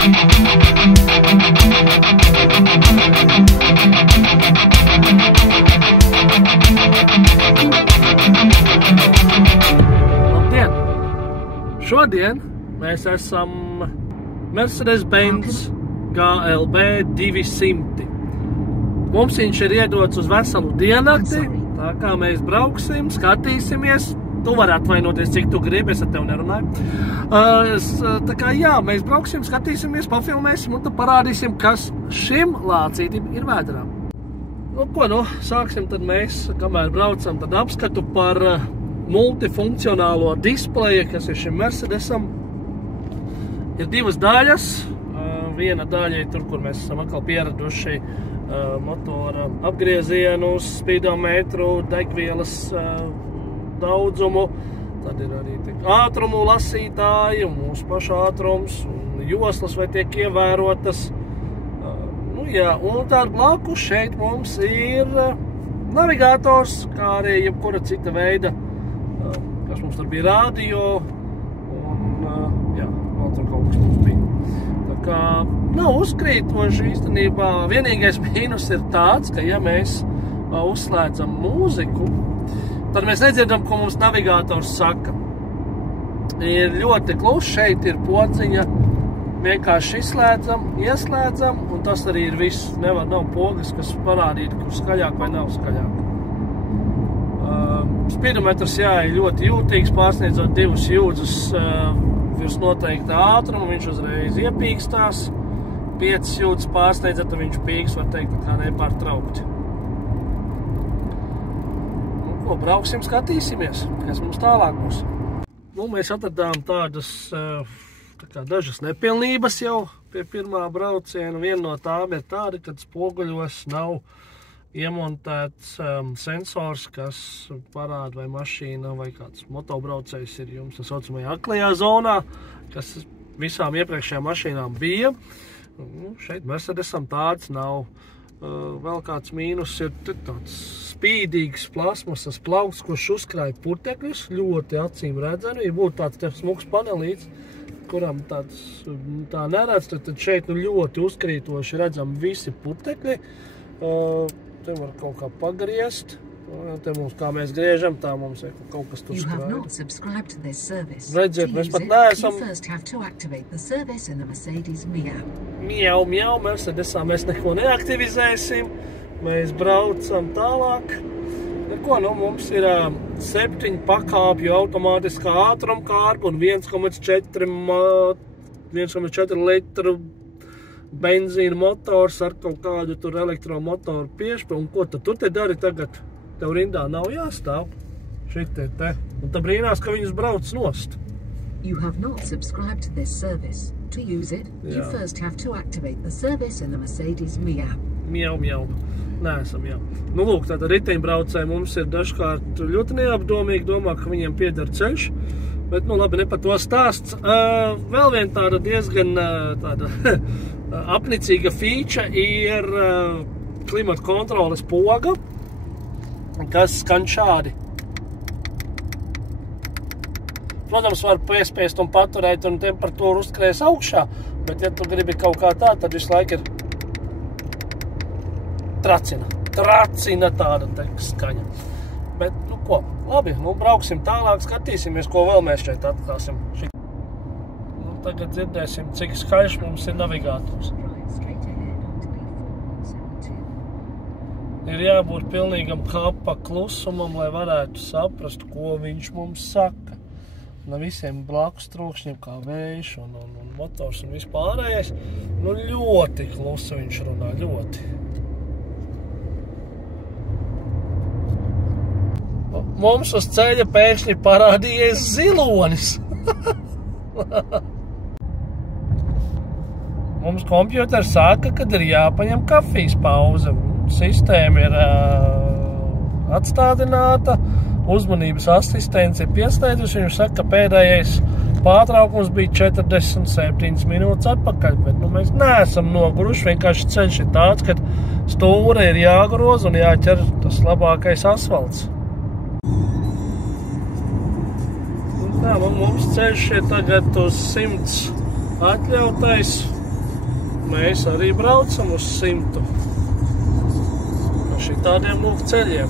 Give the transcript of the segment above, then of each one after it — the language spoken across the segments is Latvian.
Labdien! Šodien mēs esam Mercedes-Benz GLB 200. Mums viņš ir iedots uz veselu diennakti, tā kā mēs brauksim, skatīsimies. Tu vari atvainoties, cik tu gribi, es ar tevi nerunāju. Tā kā jā, mēs brauksim, skatīsimies, pafilmēsim un tad parādīsim, kas šim lācītim ir vēdrā. Nu ko, sāksim tad mēs, kamēr braucam, tad apskatu par multifunkcionālo displeju, kas ir šim Mercedesam. Ir divas daļas. Viena daļa ir tur, kur mēs esam atkal pieraduši motora apgriezienus, speedometru, degvielas daudzumu. Tad ir arī ātrumu lasītāji un mūsu pašu ātrums un joslas vai tiek ievērotas. Jā, un tād blakus šeit mums ir navigators, kā arī jebkura cita veida, kas mums tur bija radio, un jā, vēl tur kaut kas mums bija. Tā kā nav uzkrītoši īstenībā. Vienīgais mīnus ir tāds, ka ja mēs uzslēdzam mūziku, tad mēs nedzirdam, ko mums navigators saka. Ir ļoti klusi, šeit ir pociņa, vienkārši izslēdzam, ieslēdzam, un tas arī ir viss. Nav pogas, kas parādītu, kur skaļāk vai nav skaļāk. Speedometrs, jā, ir ļoti jūtīgs, pārsniedzot 2 jūdzes virs noteikta ātruma, viņš uzreiz iepīkstās. 5 jūdzes pārsniedzot, tad viņš pīks, var teikt, kā nepārtraukti. Nu, brauksim, skatīsimies, kas mums tālāk būs. Mēs atradām tādas dažas nepilnības jau pie pirmā brauciena. Viena no tām ir tāda, kad spoguļos nav iemontēts sensors, kas parāda, vai mašīna vai kāds motobraucējs ir jums tā saucamajā aklajā zonā, kas visām iepriekšējām mašīnām bija. Šeit Mercedesam tāds nav. Vēl kāds mīnus ir tāds spīdīgs plasmasas plaukts, kurš uzkrāja putekļus, ļoti acīm redzami. Ja būtu tāds smuks panelīts, kuram tā neredz, tad šeit ļoti uzkrītoši redzam visi putekļi. Te var kaut kā pagriezt. Te mums, kā mēs griežam, tā mums ir kaut kas tur skrāja. Redziet, mēs pat neesam... Mjau, Mercedesā mēs neko neaktivizēsim. Mēs braucam tālāk. Mums ir 7 pakāpju automātiskā ātrumkārba un 1,4 litru benzīna motors ar kaut kādu tur elektromotoru piešpi. Un ko tad tu te dari tagad? Tev rindā nav jāstāv. Šitie te. Un tad brīnās, ka viņus brauc nost. You have not subscribed to this service. To use it, you first have to activate the service in the Mercedes Me app. Mjau. Neesam, jā. Lūk, tātad riteņbraucēji mums ir dažkārt ļoti neapdomīgi domā, ka viņiem pieder ceļš. Bet, labi, ne par to stāsts. Vēl viena tāda diezgan apnicīga feature ir klimata kontroles poga, kas skan šādi. Protams, var piespiest un paturēt un temperatūru uzkrēs augšā, bet ja tu gribi kaut kā tā, tad visu laiku ir tracina tāda skaņa. Bet, labi, brauksim tālāk, skatīsimies, ko vēl mēs šeit atklāsim. Tagad dzirdēsim, cik skaļš mums ir navigators. Ir jābūt pilnīgam kapa klusumam, lai varētu saprast, ko viņš mums saka. No visiem blakus trokšņiem, kā vējš un motors un vispārējais, ļoti klusu viņš runā, ļoti. Mums uz ceļa pēkšņi parādījies zilonis. Mums kompjuters saka, kad ir jāpaņem kafijas pauze. Sistēma ir atstādināta, uzmanības asistents ir pieslēdzis, viņš saka, ka pēdējais pārtraukums bija 47 minūtes atpakaļ, bet mēs neesam noguruši, vienkārši ceļš ir tāds, ka stūre ir jāgroz un jāķer tas labākais asfalts. Tā, mums ceļš ir tagad uz 100 atļautais, mēs arī braucam uz 100. Šitādiem lūk ceļiem.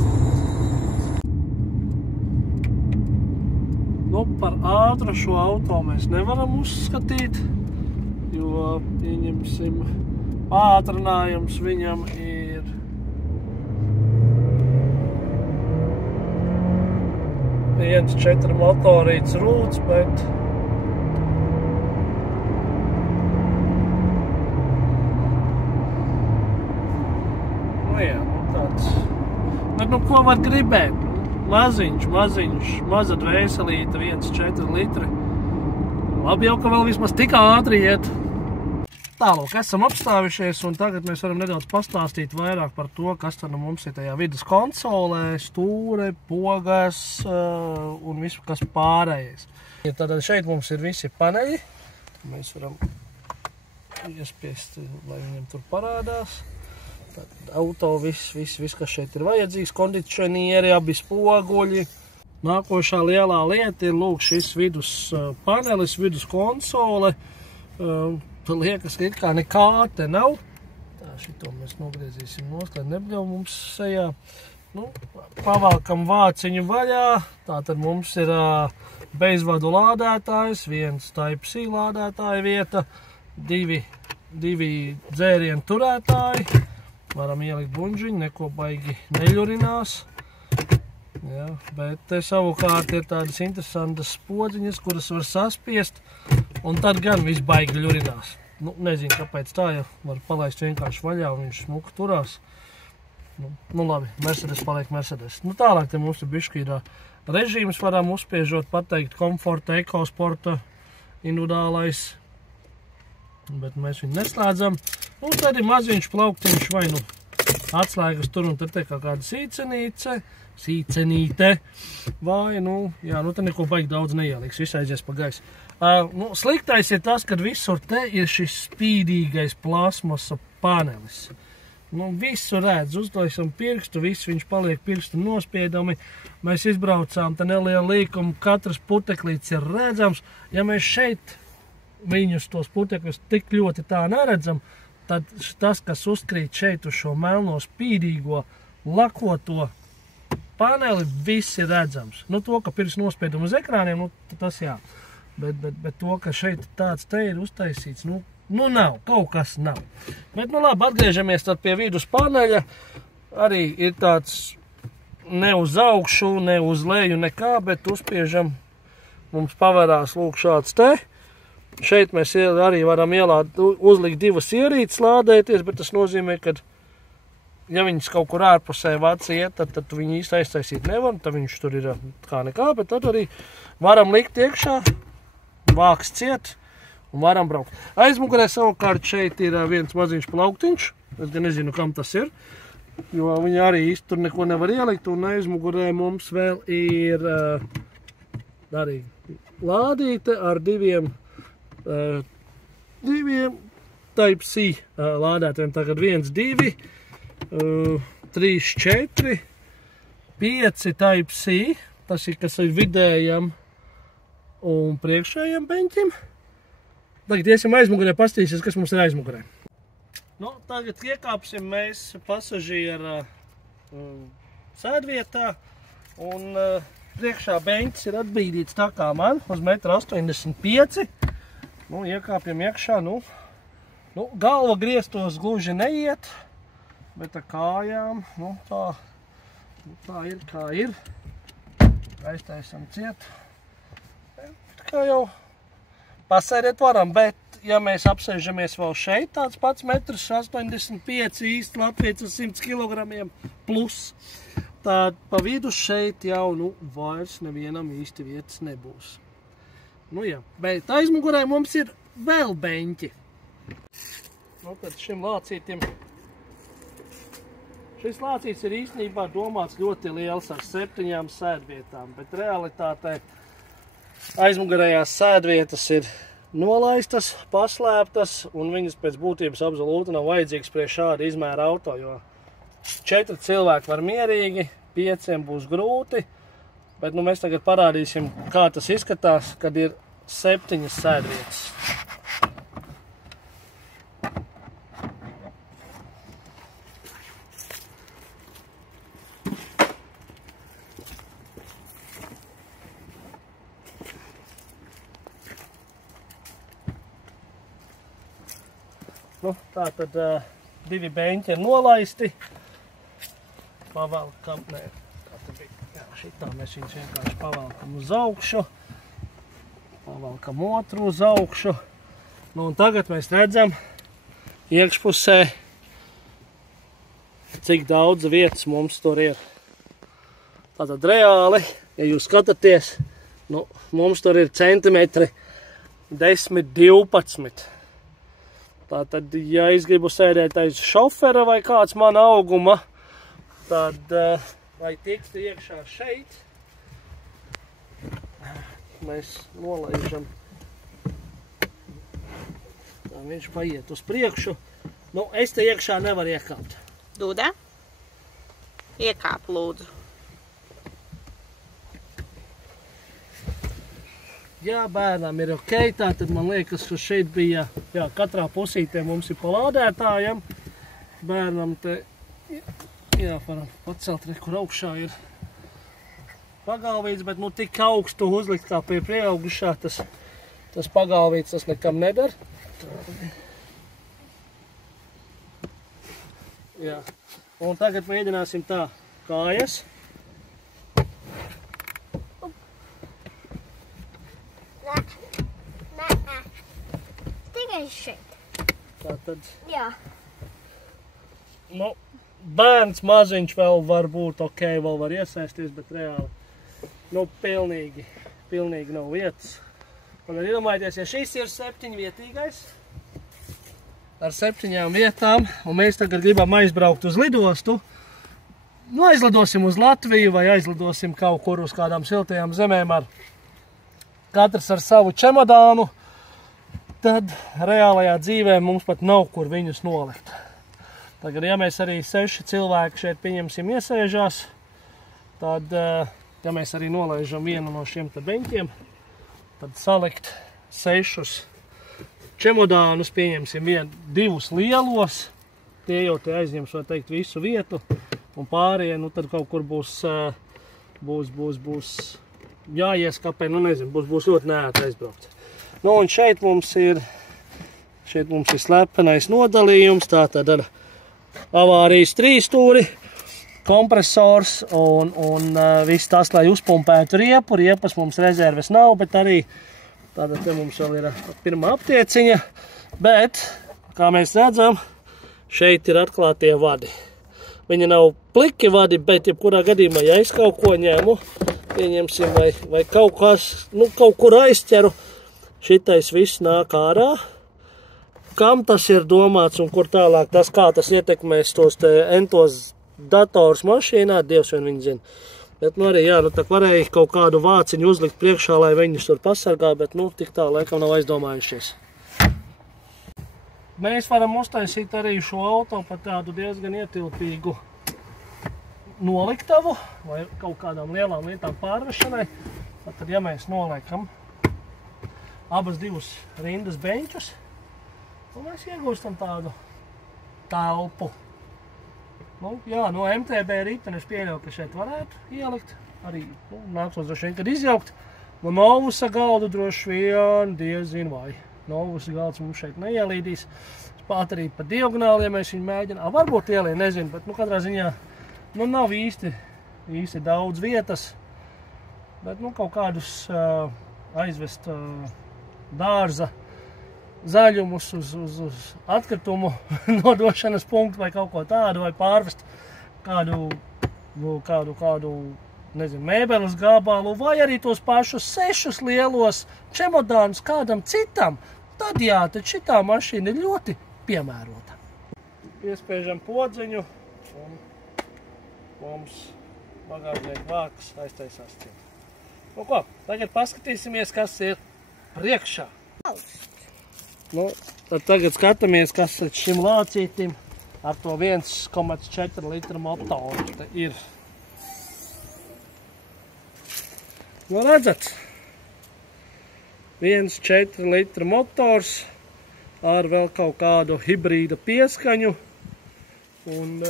Nu, par ātru šo auto mēs nevaram uzskatīt, jo, pieņemsim, pātrinājums viņam ir 1.4 motorīts rūts, bet bet, nu, ko var gribēt? Maziņš, maza dvēselīta, 1.4 litri. Labi jau, ka vēl vismaz tik ātri iet. Tālūk, esam apstājušies, un tagad mēs varam nedaudz pastāstīt vairāk par to, kas tad mums ir tajā vidas konsolē, stūre, pogas un visu, kas pārējais. Tātad šeit mums ir visi paneļi. Mēs varam iespiest, lai viņam tur parādās. Tātad auto, viss, kas šeit ir vajadzīgs, kondicionieri, abi spoguļi. Nākošā lielā lieta ir, lūk, šis vidus panelis, vidus konsole. Liekas, ka it kā nekā te nav. Tā, šito mēs nogriezīsim nost, lai nebļauj mums sejā. Nu, pavalkam vāciņu vaļā. Tātad mums ir bezvadu lādētājs, viens Type-C lādētāja vieta, divi dzērienu turētāji. Varam ielikt buņģiņu, neko baigi neļurinās. Ja, bet te savukārt ir tādas interesantas podziņas, kuras var saspiest, un tad gan viss baigi ļurinās. Nu, nezinu, kāpēc tā, ja var palaist vienkārši vaļā, un viņš smuku turās. Nu labi, Mercedes paliek Mercedes. Nu tālāk te mums ir bišķi ir režīms, varam uzspiežot pateikt komforta, ekosporta, individuālais. Bet mēs viņu neslēdzam. Nu, tad ir maziņš plauktiņš vai nu atslēgas tur un tad te kā kāda sīcenīte. Vai, nu, jā, nu te neko baigi daudz neieliks, viss aizies pa gaisu. Nu, sliktais ir tas, kad visur te ir šis spīdīgais plasmasa panelis. Nu, visu redz, uztaisam pirkstu, viss viņš paliek pirkstu nospiedami. Mēs izbraucām te nelielu līkumu, katrs puteklīts ir redzams. Ja mēs šeit viņus tos putekļus tik ļoti tā neredzam, tad tas, kas uzkrīt šeit uz šo melno spīdīgo lakoto paneli, viss ir redzams. Nu, to, ka pirks nospiedumu uz ekrāniem, nu, tas jā. Bet to, ka šeit tāds te ir uztaisīts, nu nav, kaut kas nav. Bet, nu labi, atgriežamies tad pie vidus paneļa. Arī ir tāds ne uz augšu, ne uz leju nekā, bet uzspiežam, mums pavarās lūk šāds te. Šeit mēs arī varam uzlikt divas ierīces lādēties, bet tas nozīmē, ka, ja viņas kaut kur ārpusē vads iet, tad viņi īsti aiztaisīt nevar, tad viņš tur ir kā nekā, bet tad arī varam likt iekšā, vāks ciet un varam braukt. Aizmugurē savukārt šeit ir viens maziņš plauktiņš, es gan nezinu, kam tas ir, jo viņi arī īsti tur neko nevar ielikt, un aizmugurē mums vēl ir arī lādīte ar diviem Type-C lādētājiem. Tagad 1, 2, 3, 4, 5 Type-C. Tas ir, kas ir vidējam un priekšējam beņķim. Tagad iesim aizmugurē, pastīsies, kas mums ir aizmugurē. Nu, tagad iekāpsim mēs pasažiera sēdvietā un priekšā beņķis ir atbīdīts tā kā man uz 1,85 m. Nu, iekāpjam iekšā, nu, galva griestos gluži neiet, bet ar kājām, nu, tā ir, kā ir. Aiztaisam ciet. Tā kā jau pasēdēt varam, bet, ja mēs apsēžamies vēl šeit, tāds pats 1,85 m, īsti Latvijas uz 100 kg plus, tad pa vidu šeit jau, nu, vairs nevienam īsti vietas nebūs. Nu jā, bet aizmugurē mums ir vēl beņķi. Nu, tad šim lācītim. Šis lācīts ir īstenībā domāts ļoti liels ar 7 sēdvietām, bet realitātē aizmugurējās sēdvietas ir nolaistas, paslēptas, un viņas pēc būtības absolūti nav vajadzīgas pie šāda izmēra auto, jo 4 cilvēki var mierīgi, 5 būs grūti. Bet nu, mēs tagad parādīsim, kā tas izskatās, kad ir 7 sēdvietas. Nu, tā tad 2 beņķi ir nolaisti. Pavelkam, nē, kā te bija, jā, šitā mēs viņus vienkārši pavelkam uz augšu. Pavelkam otru uz augšu. Nu, un tagad mēs redzam iekšpusē, cik daudz vietas mums tur ir. Tātad reāli, ja jūs skatāties, nu, mums tur ir centimetri 10–12. Tātad, ja es gribu sēdēt aiz šofera vai kāds mana auguma, tad, lai tiktu iekšā šeit, mēs nolaižam. Tā viņš paiet uz priekšu. Nu, es te iekšā nevaru iekāpt. Duda, iekāp lūdzu. Jā, bērnam ir ok, tātad man liekas, ka šeit bija, jā, katrā pusītē mums ir palādētājam. Bērnam te, jā, varam pacelt, kur augšā ir pagalvīts, bet nu tik augstu uzlikt kā pie pieaugušā, tas pagalvīts, tas nekam nedara. Jā, un tagad mēģināsim tā kājas. Tikai šeit. Tātad, Jā. nu, bērns maziņš vēl var būt ok, vēl var iesaisties, bet reāli, nu, pilnīgi nav vietas. Un arī iedomājieties, ja šis ir 7-vietīgais, ar 7 vietām, un mēs tagad gribam aizbraukt uz lidostu, nu, aizlidosim uz Latviju vai aizlidosim kaut kur uz kādām siltajām zemēm ar katrs ar savu čemodānu, tad reālajā dzīvē mums pat nav kur viņus nolikt. Tagad, ja mēs arī 6 cilvēki šeit pieņemsim iesēžās, tad, ja mēs arī nolaižam vienu no šiem te beņķiem, tad salikt 6 čemodānus, pieņemsim 2 lielos, tie jau te aizņems, var teikt, visu vietu, un pārējie, nu, tad kaut kur būs jāieskapē, nu, nezinu, būs ļoti neēti aizbraukt. Nu, un šeit mums ir slepenais nodalījums, tātad ar avārijas 3 stūri, kompresors un viss tas, lai uzpumpētu riepu. Riepas mums rezerves nav, bet arī tātad te mums vēl ir pirmā aptieciņa, bet, kā mēs redzam, šeit ir atklātie vadi. Viņi nav pliki vadi, bet jebkurā gadījumā, ja es kaut ko ņemu, pieņemsim, vai kaut kas, nu, kaut kur aizķeru, šitais viss nāk ārā. Kam tas ir domāts un kur tālāk tas, kā tas ietekmēs tos te entos dators mašīnā, Dievs vien viņi zina. Bet, nu, arī, jā, nu, tā varēja kaut kādu vāciņu uzlikt priekšā, lai viņus tur pasargā, bet, nu, tik tā laikam nav aizdomājušies. Mēs varam uztaisīt arī šo auto par tādu diezgan ietilpīgu noliktavu vai kaut kādām lielām lietām pārvešanai. Tad, ja mēs noliekam abas 2 rindas beņķus, un mēs iegūstam tādu telpu. Nu, jā, no MTB rīteni es pieļauju, ka šeit varētu ielikt. Arī, nu, nāksos droši vien, kad izjaukt. No Novusa galdu droši vien diezin vai. Novusa galds mums šeit neielīdīs. Spāt arī pa diagonāli, ja mēs viņu mēģinām. Varbūt ielī, nezinu, bet, nu, katrā ziņā, nu, nav īsti daudz vietas. Bet, nu, kaut kādus aizvest dārza zaļumus uz atkritumu nodošanas punktu vai kaut ko tādu, vai pārvest kādu nezinu, mēbeles gabalu, vai arī tos pašus 6 lielos čemodānus kādam citam, tad jā, tad šitā mašīna ir ļoti piemērota. Piespiežam podziņu un mums bagāžnieku vāks aiztaisās ciet. Nu ko, tagad paskatīsimies, kas ir priekšā. Nu, tad tagad skatāmies, kas ar šim lācītim ar to 1,4 litra motoru te ir. Nu, redzat, 1,4 litra motors ar vēl kaut kādu hibrīda pieskaņu un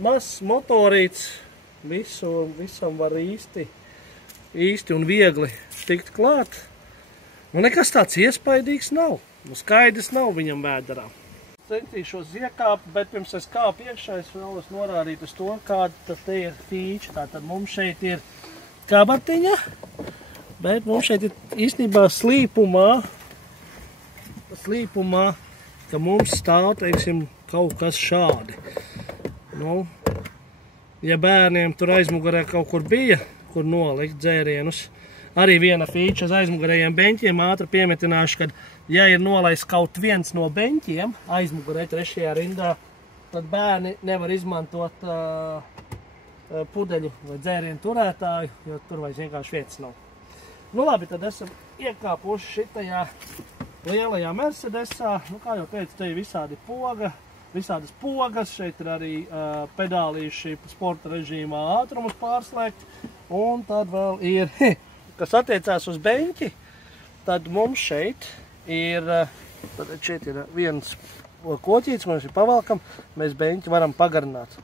mazs motorīts, visam var īsti un viegli tikt klāt. Nu, nekas tāds iespaidīgs nav. Nu, skaidrs nav viņam vēderā. centīšos iekāpt, bet pirms es kāpu iekšā, es vēlos norādīt uz to, kāda tad te ir fīča. Tātad mums šeit ir kabatiņa, bet mums šeit ir īstenībā slīpumā, ka mums stāv, teiksim, kaut kas šādi. Nu, ja bērniem tur aizmugurē kaut kur bija, kur nolikt dzērienus, arī viena fīča uz aizmugurējiem beņķiem ātri piemetināšu, kad, ja ir nolaists kaut viens no beņķiem aizmugurē trešajā rindā, tad bērni nevar izmantot pudeļu vai dzērienu turētāju, jo tur vairs vienkārši vietas nav. Nu labi, tad esam iekāpuši šitajā lielajā Mercedesā. Nu, kā jau teicu, te ir visādas pogas, šeit ir arī pedālīši sporta režīmā ātrumus pārslēgt, un tad vēl ir, kas attiecās uz beņķi, tad mums šeit ir viens koķīts, mums ir pavalkam, mēs beņķi varam pagarināt.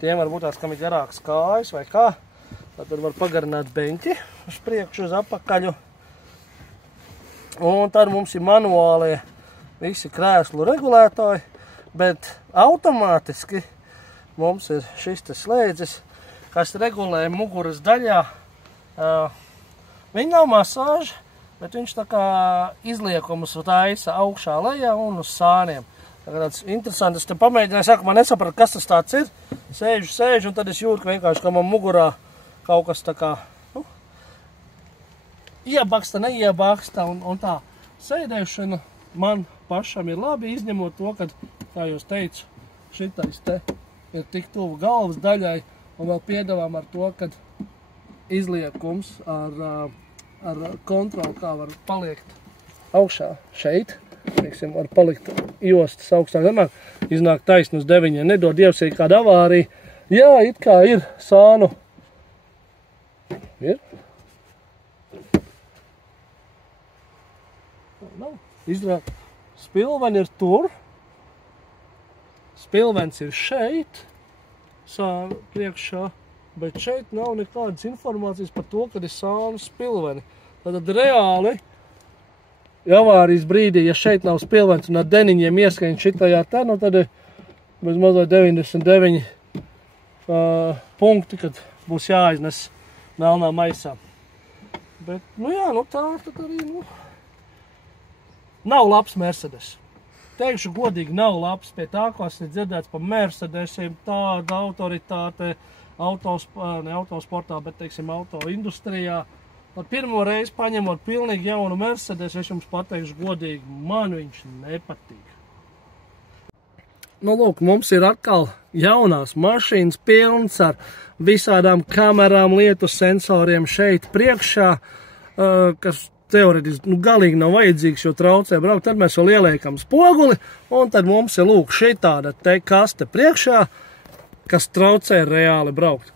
Tiem varbūt tās, kam ir garāks kājas vai kā, tad var pagarināt beņķi uz priekšu, uz apakaļu. Un tad mums ir manuālie visi krēslu regulētāji, bet automātiski mums ir šis te slēdzis, kas regulē muguras daļā. Viņa nav masāža, bet viņš tā kā izliekumus taisa augšā lejā un uz sāniem. Tāds interesants, es te pamēģināju, saku, man nesapratu, kas tas tāds ir. Sēžu, un tad es jūtu, ka vienkārši, ka man mugurā kaut kas tā kā, nu, iebaksta, neiebaksta, un tā sēdēšana man pašam ir labi, izņemot to, kad, kā jūs teicu, šitais te ir tik tuvu galvas daļai, un vēl piedāvām ar to, kad izliekums ar kontroli, kā var paliekt augšā šeit, teiksim, var palikt jostas augstāk, zemāk, iznāk taisni uz 9, nedod Dievs, ir kāda avārija. Jā, it kā ir sānu. Ir? Nav. Izrād, spilveni ir tur. Spilvens ir šeit, sānu priekšā, bet šeit nav nekādas informācijas par to, kad ir sānu spilveni. Tātad reāli, avārijas brīdī, ja šeit nav spilvens un ar deniņiem ieskaņ šitajā te, nu tad ir bez mazliet 99 punkti, kad būs jāiznes melnā maisā. Bet, nu jā, nu tā tad arī, nu, nav labs Mercedes. Teikšu godīgi, nav labs pie tā, ko esmu dzirdēts par Mercedesiem, tāda autoritāte autosportā, bet, teiksim, autoindustrijā. Pirmo reizi paņemot pilnīgi jaunu Mercedes, es jums pateikšu godīgi, man viņš nepatīk. Nu, lūk, mums ir atkal jaunās mašīnas pilns ar visādām kamerām, lietu sensoriem šeit priekšā, kas teoretiski galīgi nav vajadzīgs, jo traucē braukt. Tad mēs vēl ieliekam spoguli, un tad mums ir, lūk, šitāda te kaste priekšā, kas traucē reāli braukt.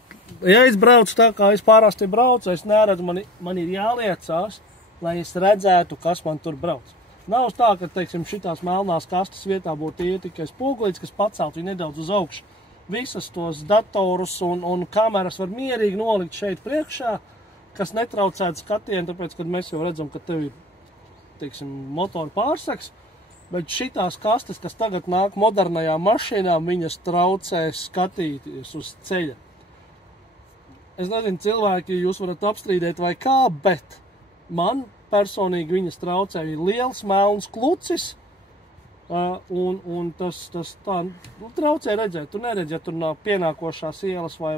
Ja es braucu tā, kā es parasti braucu, es neredzu, man ir jāliecās, lai es redzētu, kas man tur brauc. Nav tā, ka, teiksim, šitās melnās kastes vietā būtu tikai spogulīts, kas pacelt viņu nedaudz uz augšu. Visas tos datorus un kameras var mierīgi nolikt šeit priekšā, kas netraucētu skatienu, tāpēc, kad mēs jau redzam, ka tev ir, teiksim, motoru pārseks, bet šitās kastes, kas tagad nāk modernajām mašīnām, viņas traucē skatīties uz ceļa. Es nezinu, cilvēki, jūs varat apstrīdēt vai kā, bet man personīgi viņas traucē. Ir liels melns klucis, un tas tā traucē redzēt. Tu neredzi, ja tur nav pienākošās ielas vai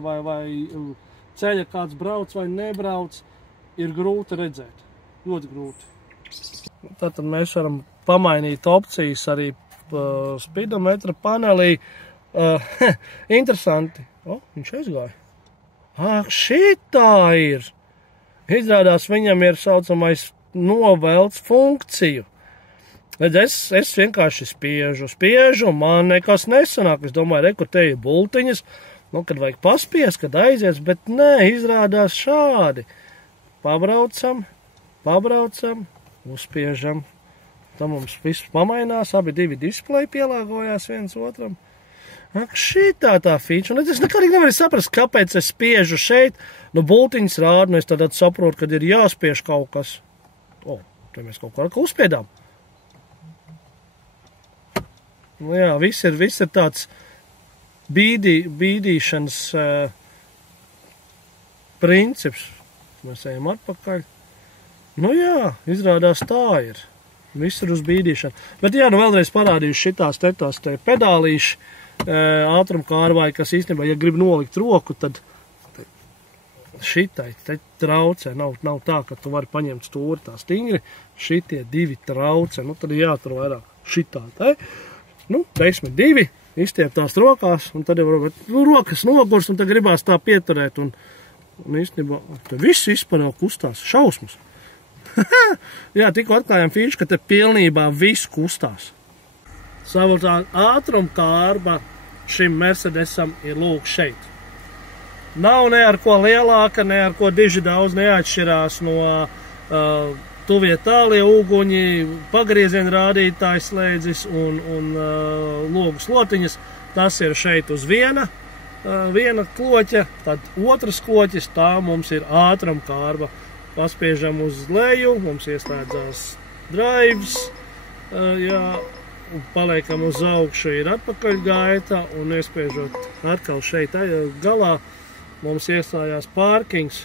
ceļa kāds brauc vai nebrauc, ir grūti redzēt. Ļoti grūti. Tātad mēs varam pamainīt opcijas arī spidometra panelī. Interesanti. O, viņš aizgāja. Ak, šitā ir! Izrādās, viņam ir saucamais novelts funkciju. Es vienkārši spiežu, un man nekas nesanāk. Es domāju, kur te ir bultiņas, nu, kad vajag paspiest, kad aizies, bet nē, izrādās šādi. Pabraucam, uzspiežam. Tam mums viss pamainās, abi divi displeji pielāgojās viens otram. Ak, šitā tā feature, un es nekādīgi nevaru saprast, kāpēc es spiežu šeit, nu bultiņas rāda, un es tad saprotu, kad ir jāspiež kaut kas. O, te mēs kaut ko uzspiedām. Nu jā, viss ir tāds bīdīšanas princips. Mēs ejam atpakaļ. Nu jā, izrādās tā ir. Viss ir uz bīdīšanu. Bet jā, nu vēlreiz parādījuši šitās te pedālīši ātrumkārvai, kas īstenībā, ja grib nolikt roku, tad šitai te traucē. Nav tā, ka tu vari paņemt stūri tā stingri. Šitie divi traucē. Nu, tad ir jātur vairāk šitā te. Nu, 10-2, izstiep tās rokās, un tad jau rokas nogurs, un tad gribās tā pieturēt, un īstenībā, te viss izpanēl kustās, šausmas. Jā, tikko atklājām fīšu, ka te pilnībā viss kustās. Savukārt ātrumkārba šim Mercedesam ir lūk šeit. Nav ne ar ko lielāka, ne ar ko diži daudz neatšķirās no tuvie tālie uguņi, pagrieziena rādītājs slēdzis un logu slotiņas. Tas ir šeit uz viena kloķa, tad otras kloķis, tā mums ir ātrumkārba. Paspiežam uz leju, mums ieslēdzās drives, jā, un paliekam uz augšu ir atpakaļgaita, un iespiežot atkal šeit galā, mums ieslējās pārkings.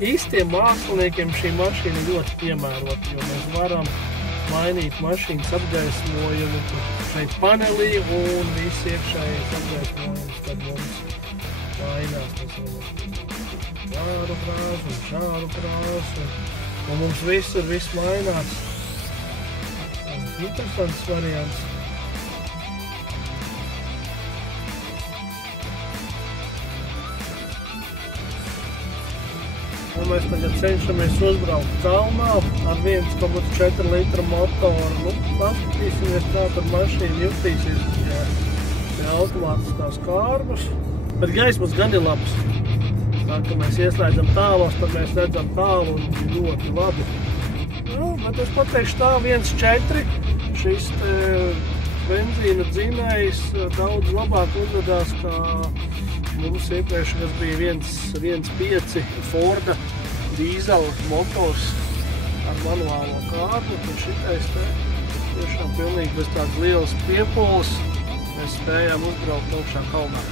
Īstiem māksliniekiem šī mašīna ļoti piemērota, jo mēs varam mainīt mašīnas apgaismojumu šeit panelī un viss iekšējais apgaismojums, kad mums mainās. Tas šādu krāsu un šādu krāsu, un mums viss mainās. Interesants variants. Un mēs tagad cenšamies uzbraukt kalnā ar 1,4 litra motoru. Nu, paskatīsimies, kā tad mašīna jutīsies pie automātiskās kārbas. Bet gaismas gan ir labs. Tā, ka mēs ieslēdzam tālos, tad mēs redzam tālu un ļoti labi. Nu, bet es pateikšu tā, 1,4. Šis benzīna dzinējs daudz labāk uzvedās, kā mums iepriekš, kas bija 1.5 Forda dīzela motors ar manuālo kārtu, tad šitais te tiešām pilnīgi bez tādas lielas piepūles mēs spējām uzbraukt augšā kalnā.